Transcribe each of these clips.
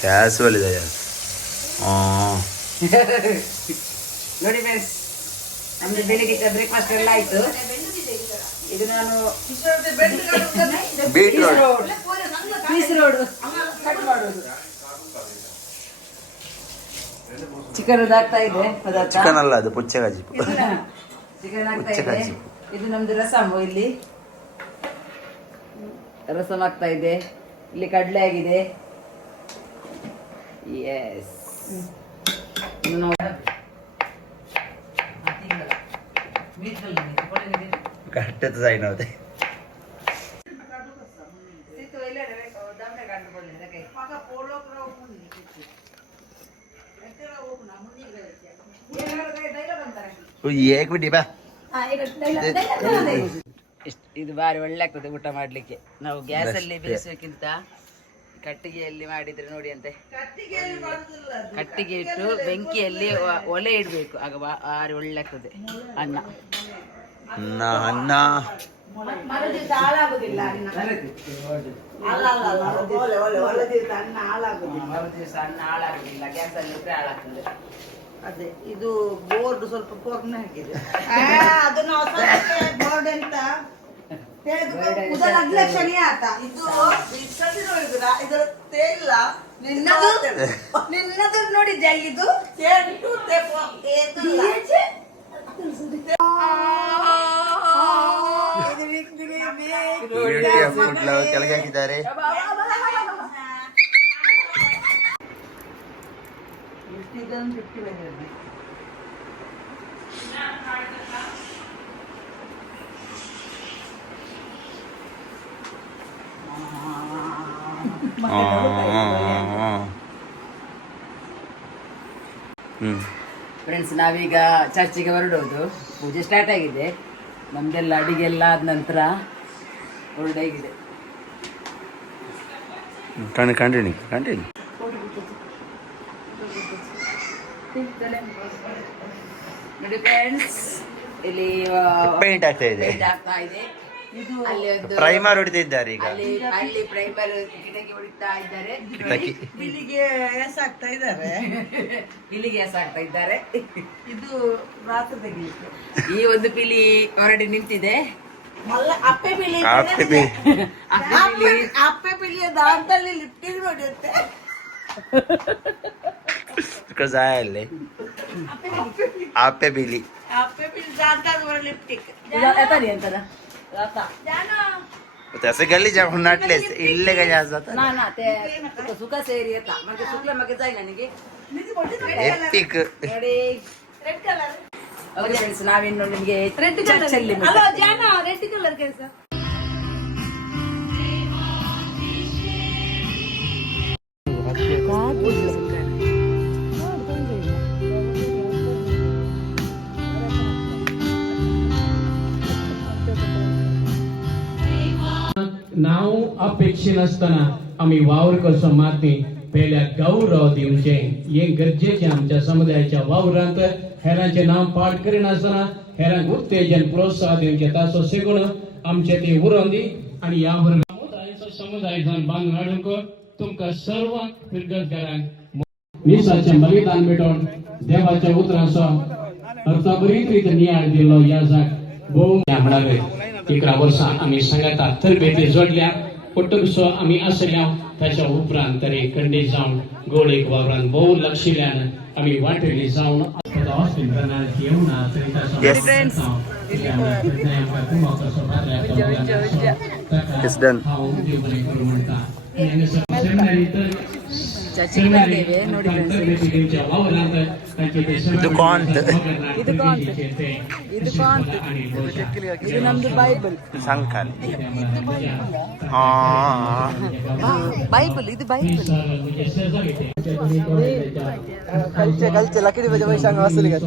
Casual ಇದೆ ನೋಡಿ friends, ನಮ್ದು ಬೆಳಿಗ್ಗೆ ಬ್ರೇಕ್ಫಾಸ್ಟ್ ಎಲ್ಲ ಆಯ್ತು. ಇದು ನಾನು ಪೀಸ್ ರೋಡ್ ಕಟ್ ಮಾಡೋದು. ಚಿಕನ್ ಆಗ್ತಾ ಇದೆ. ಚಿಕನ್ ಅಲ್ಲ, ಅದು ಪುಚ್ಚಗಾಜಿ. ಚಿಕನ್ ಆಗ್ತಾ ಇದೆ. ಇದು ನಮ್ದು ರಸಮ್. ಇಲ್ಲಿ ರಸಮ್ ಆಗ್ತಾ ಇದೆ. ಇಲ್ಲಿ ಕಡಲೆ ಆಗಿದೆ. ಎಸ್, ಕಟ್ಟದ ಸೈನ್ ಹೋದೆ. ಇದು ಬಾರಿ ಒಳ್ಳೆ ಆಗ್ತದೆ ಊಟ ಮಾಡ್ಲಿಕ್ಕೆ. ನಾವು ಗ್ಯಾಸ್ ಅಲ್ಲಿ ಬೇಯಿಸೋಕ್ಕಿಂತ ಕಟ್ಟಿಗೆಯಲ್ಲಿ ಮಾಡಿದ್ರೆ ನೋಡಿ ಅಂತೆ. ಕಟ್ಟಿಗೆ ಇಟ್ಟು ಬೆಂಕಿಯಲ್ಲಿ ಒಲೆ ಇಡ್ಬೇಕು, ಆಗ ಬಾರಿ ಒಳ್ಳೆ ಆಗ್ತದೆ ಅನ್ನ. ಅನ್ನ ಹಾಳಾಗುದಿಲ್ಲ. ಗ್ಯಾಸ್ ಅಲ್ಲಿ ಇಟ್ಟರೆ ಹಾಳಾಗ್ತದೆ. ಅದೇ ಇದು ಬೋರ್ಡ್ ಸ್ವಲ್ಪ ಪೋರ್ನ ಹಾಕಿದೆ. ಅದನ್ನು ಬೋರ್ಡ್ ಅಂತ ಲಕ್ಷಣೀಯ ಆತ. ಇದು ಇದರ ತೇಲ್ಲ ನಿನ್ನದು ನೋಡಿ ಜಲ್ಲಿದು ಕೆಳಗೆ ಹಾಕಿದ್ದಾರೆ. ಫ್ರೆಂಡ್ಸ್, ನಾವೀಗ ಚರ್ಚಿಗೆ ಹೊರಡೋದು. ಪೂಜೆ ಸ್ಟಾರ್ಟ್ ಆಗಿದೆ. ನಮ್ದೆಲ್ಲ ಅಡಿಗೆ ಎಲ್ಲ ಆದ ನಂತರ ಹೊರಡಾಗಿದೆ. ಕಂಟಿನ್ಯೂ ನೋಡಿ ಫ್ರೆಂಡ್ಸ್, ಇಲ್ಲಿ ಪೇಂಟ್ ಆಗ್ತಾ ಇದೆ. ಇದು ಅಲ್ಲಿ ಒಂದು ಪ್ರೈಮರ್ ಹೊಡಿತಿದ್ದಾರೆ ಈಗ. ಅಲ್ಲಿ ಪ್ರೈಮರ್ ಗಿಡಕ್ಕೆ ಹೊಡಿತಾ ಇದ್ದಾರೆ. ಬಿಲ್ಲಿಗೆ ಎಸಾಗ್ತಾ ಇದ್ದಾರೆ. ಬಿಲ್ಲಿಗೆ ಎಸಾಗ್ತಾ ಇದ್ದಾರೆ. ಇದು ರಾತ್ರಿ ತೆಗಿಲಿಕ್ಕೆ ಈ ಒಂದು ಪಿಲಿ ಹೊರಡಿ ನಿಂತಿದೆ. ಅಪ್ಪೆ ಬಿಳಿ ಅಪ್ಪೆ ಬಿಳಿಯ ದಾಂತಲ್ಲಿ ಲಿಫ್ಟಿಂಗ್ ನೋಡಿರುತ್ತೆ. ಅಪ್ಪೆ ಬಿಳಿ ದಾಂತ ಲಿಫ್ಟಿಕ್ ಎಂತದ गली जा हुनाटले इल्ले का जा जाता ना ना ते सुका सेरी येता म्हणजे सुकले मगे जाय ನನಗೆ epic red colour. Okay friends, ನಾವಿನ್ನು ನಿಮಗೆ ರೆಡ್ ಕಲರ್ ಹಲೋ ಜಾನ ರೆಡ್ ಕಲರ್ ಕೆಲಸ. नाव अपेक्षे नसताना आम्ही वावर कसो माती पहिल्या गौरव दिवचे हे गरजेचे आमच्या समुदायाच्या वावरांत हेरांचे नाव पाठ करिनासतना हेरांक उत्तेजन प्रोत्साहन दिवचे तासो सेगुण आमचे ते उरोंदी आणि या समुदाय जावन बांदून हाडूंक तुमकां सर्व फिरगतकारांक निसाचें बलिदान भेटोवन देवाच्या उतरांचो अर्थबरीत रीत नियाळ दिलो ह्या जाग भोव म्हणाले. 11 वर्सां आमी संघातात तरबेती जोडल्या. कुटुंबसो आमी आसल्या ताच्या उपरांत तरी खंडी जावन गोळेक वावरान भोव लक्षिल्ल्यान आमी वाटेली जावन It's done. ಚಚಿಗಿದ್ದೇವೆ ನೋಡಿ ಫ್ರೆಂಡ್ಸ್. ಇದು ಕಾಂಟ್ ಇದು ನಮ್ದು ಬೈಬಲ್. ಸಂಕಲ್ ಬೈಬಲ್ ಇದು Bible. ಕಲ್ಚೆ ಲಕಡಿ baje ವೈಶಾಂಗ ವಾಸಲಿಗೆ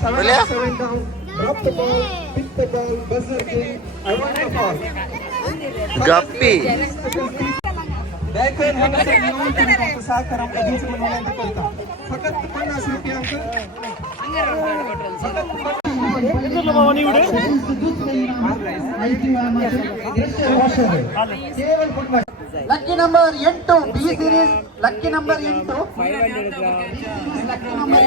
7 down, drop the ball, pick the ball, buzzer king. I want the ball. Guppy Backward हांगासर येऊन तुमचं सहकार आमच्या दिवशी विनंती करता. फक्त 50 रुपयांक lucky number 8 B series lucky number 8 lucky number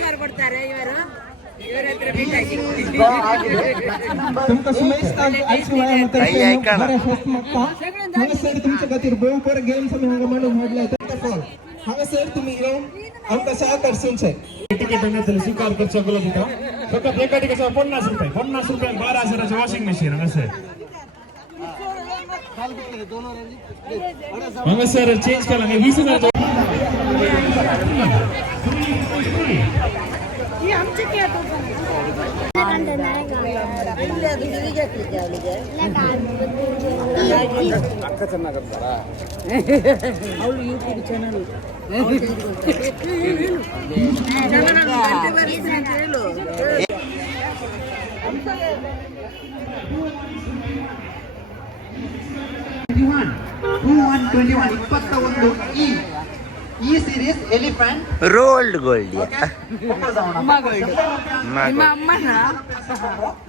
8 ಕೊಡ್ತಾರೆ ಇವರು तुमका सुमेश ताग आयची वया मत बरे स्वस्त मागता हांगासर तुमच्या खातीर भोव बरे गेम्स आमी हांगा मांडून हाडलाय फॉल हांगासर तुमी येवन आमकां सहकार सुनचे तिकीट स्वीकार करचो गेलो तिथं फक्त एका तिकेटचा 50 रुपये 12,000चं वॉशिंग मशीन हांगासर चेंज केला 20,000 ಅವಳು ಯೂಟ್ಯೂಬ್ ಚಾನಲ್ ಈ ಸೀರೀಸ್ ಎಲಿಫೆಂಟ್ रोल्ड गोल्ड ನಿಮ್ಮ ಅಮ್ಮನ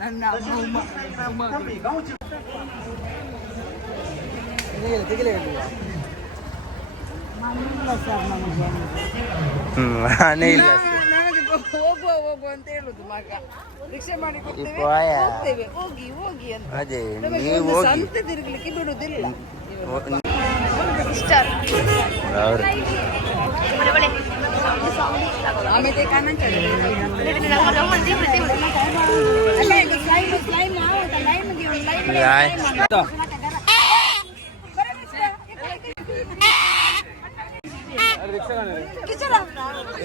ನನ್ನ ಹೋಗುವ ಅಂತ ಹೇಳುದು ಮಗ ರಿಕ್ಷೆ ಮಾಡಿ ಹೋಗ್ತೇವೆ ಹೋಗಿ ಹೋಗಿ ಅಂತ ಅದೇ ನಮಗೆ ನೀವು ಒಂದು ಹೋಗಿ ಸಂತೆ ತಿರುಗಲಿಕ್ಕೆ ಬಿಡುದಿಲ್ಲ ಆಮೇಲೆ ಕಾಣಂಚ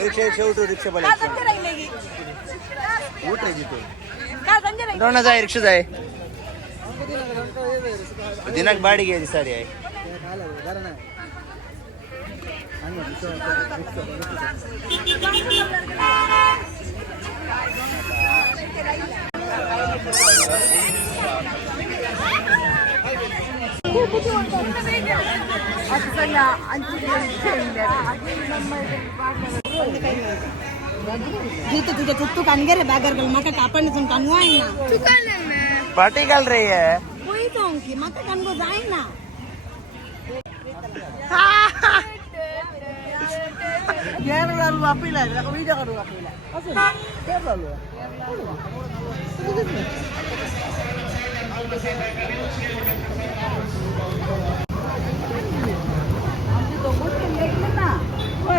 रिक्षा उठू रिक्षा बघा दोन जाय रिक्षा जाय दिनाक बाಡಿಗೆ ಸರಿ आहे जिथे तुझ्या चुत्तू कानगे रे बागरगल माका कापणीतून कानवा आहे ना पार्टी कर रही है कोई जाऊं की माका कानगो जाय ना केरळाला वापिला विडिओ काढू वापिला असं केरळाला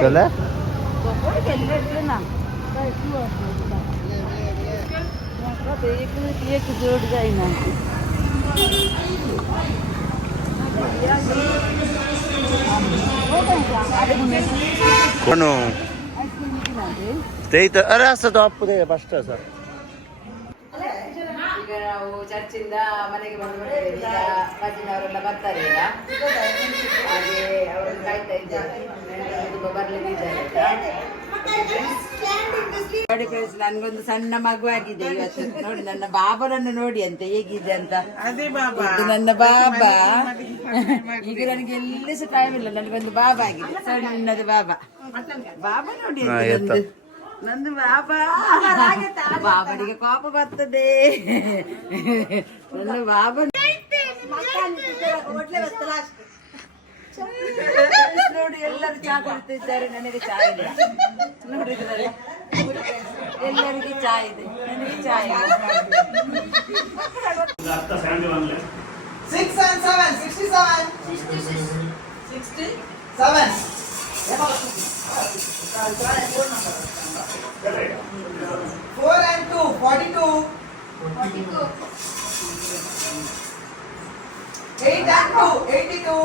चला एक जोड जाईना कोण ते इथं अरे असं तो अप्पू ते ಫಸ್ಟ್ ಸರ್ ಈಗ ನಾವು ಚರ್ಚಿಂದ ಮನೆಗೆ ಬಂದು ಬಾಜಿನವರೆಲ್ಲ ಬರ್ತಾರೆ ಈಗ ಹಾಗೆ ಅವರನ್ನು ಕಾಯ್ತಾ ಇದ್ದಾರೆ ಬರ್ಲಿಕ್ಕಿದ್ದಾರೆ ನೋಡಿ ಫ್ರೆಂಡ್ಸ್ ನನ್ಗೊಂದು ಸಣ್ಣ ಮಗು ಆಗಿದೆ ಇವತ್ತು ನೋಡಿ ನನ್ನ ಬಾಬನನ್ನು ನೋಡಿ ಅಂತ ಹೇಗಿದೆ ಅಂತ ಇದು ನನ್ನ ಬಾಬಾ ಈಗ ನನಗೆ ಎಲ್ಲಿ ಸಹ ಟೈಮ್ ಇಲ್ಲ ನನಗೊಂದು ಬಾಬಾ ಆಗಿದೆ ಸಣ್ಣದು ಬಾಬಾ ಬಾಬಾ ನೋಡಿ ನಂದು ಬಾಬಾ ಬಾಬನಿಗೆ ಕೋಪ ಬರ್ತದೆ ನನ್ನ ಬಾಬಾ ನೋಡಿ ಎಲ್ಲರೂ ಚಾ ಕೊಡ್ತಿದ್ದಾರೆ ನನಗೆ ಚಾ ಇಲ್ಲ ನೋಡಿದ್ರೆ ಎಲ್ಲರಿಗೆ ಚಾ ಇದೆ ನನಗೆ ಚಾ ಇಲ್ಲ 6 and 7 67 67 4 and 2 42 8 and 2 82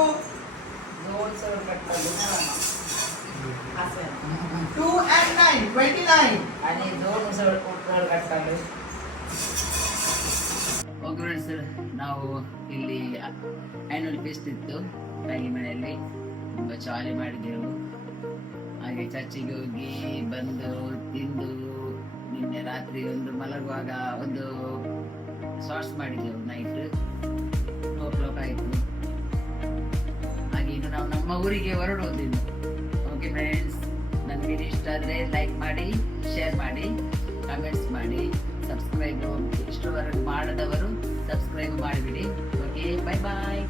2 and 9 29 आणि 2 उसळ ಕಟ್ಟಲು ಫ್ರೆಂಡ್ಸ್ ನಾವು ಇಲ್ಲಿ ಆ್ಯನ್ಯುವಲ್ ಫೆಸ್ಟ್ ಇತ್ತು ತಾಯಿ ಮನೆಯಲ್ಲಿ ತುಂಬ ಚಾಲಿ ಮಾಡಿದೆವು ಹಾಗೆ ಚರ್ಚಿಗೆ ಹೋಗಿ ಬಂದು ತಿಂದು ನಿನ್ನೆ ರಾತ್ರಿ ಒಂದು ಮಲಗುವಾಗ ಒಂದು ಶಾರ್ಟ್ಸ್ ಮಾಡಿದ್ದೆವು ನೈಟ್ 2 o'clock ಆಯಿತು. ಹಾಗೆ ಇನ್ನು ನಾವು ನಮ್ಮ ಊರಿಗೆ ಹೊರಡೋದು ಇನ್ನು. ಓಕೆ ಫ್ರೆಂಡ್ಸ್, ನನಗೆ ಇಷ್ಟ ಆದರೆ ಲೈಕ್ ಮಾಡಿ, ಶೇರ್ ಮಾಡಿ, ಕಮೆಂಟ್ಸ್ ಮಾಡಿ, ಸಬ್ಸ್ಕ್ರೈಬ್ ಇಷ್ಟವರೆಗೂ ಮಾಡದವರು ಸಬ್ಸ್ಕ್ರೈಬ್ ಮಾಡಿಬಿಡಿ. ಓಕೆ, ಬಾಯ್ ಬಾಯ್.